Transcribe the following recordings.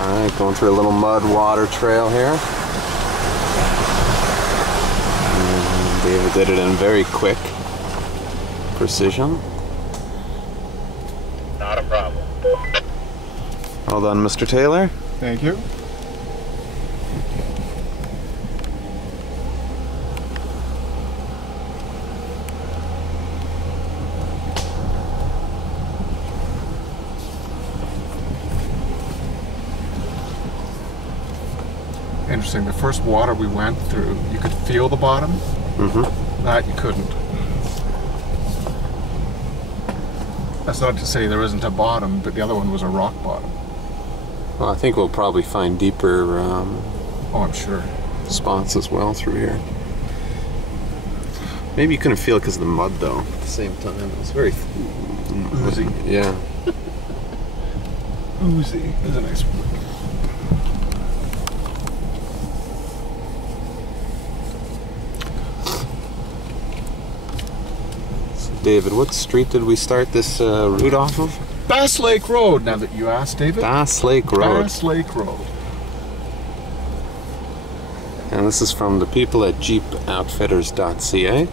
Alright, going through a little mud water trail here. And David did it in very quick precision. Not a problem. Well done, Mr. Taylor. Thank you. Interesting, the first water we went through, you could feel the bottom. Mm-hmm. That you couldn't. That's not to say there isn't a bottom, but the other one was a rock bottom. Well, I think we'll probably find deeper Oh, I'm sure. spots as well through here. Maybe you couldn't feel it because of the mud, though, at the same time. It was very... Oozy. Yeah. Oozy is a nice word. David, what street did we start this route off of? Bass Lake Road, now that you asked, David. Bass Lake Road. Bass Lake Road. And this is from the people at jeepoutfitters.ca,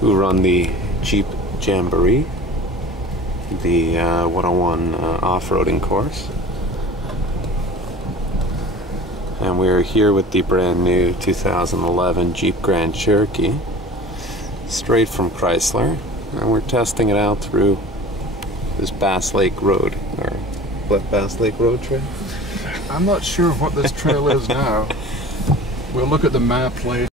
who run the Jeep Jamboree, the 101 off-roading course. And we're here with the brand new 2011 Jeep Grand Cherokee, straight from Chrysler, and we're testing it out through this Bass Lake Road, or what, Bass Lake Road trail? I'm not sure what this trail is now. We'll look at the map later.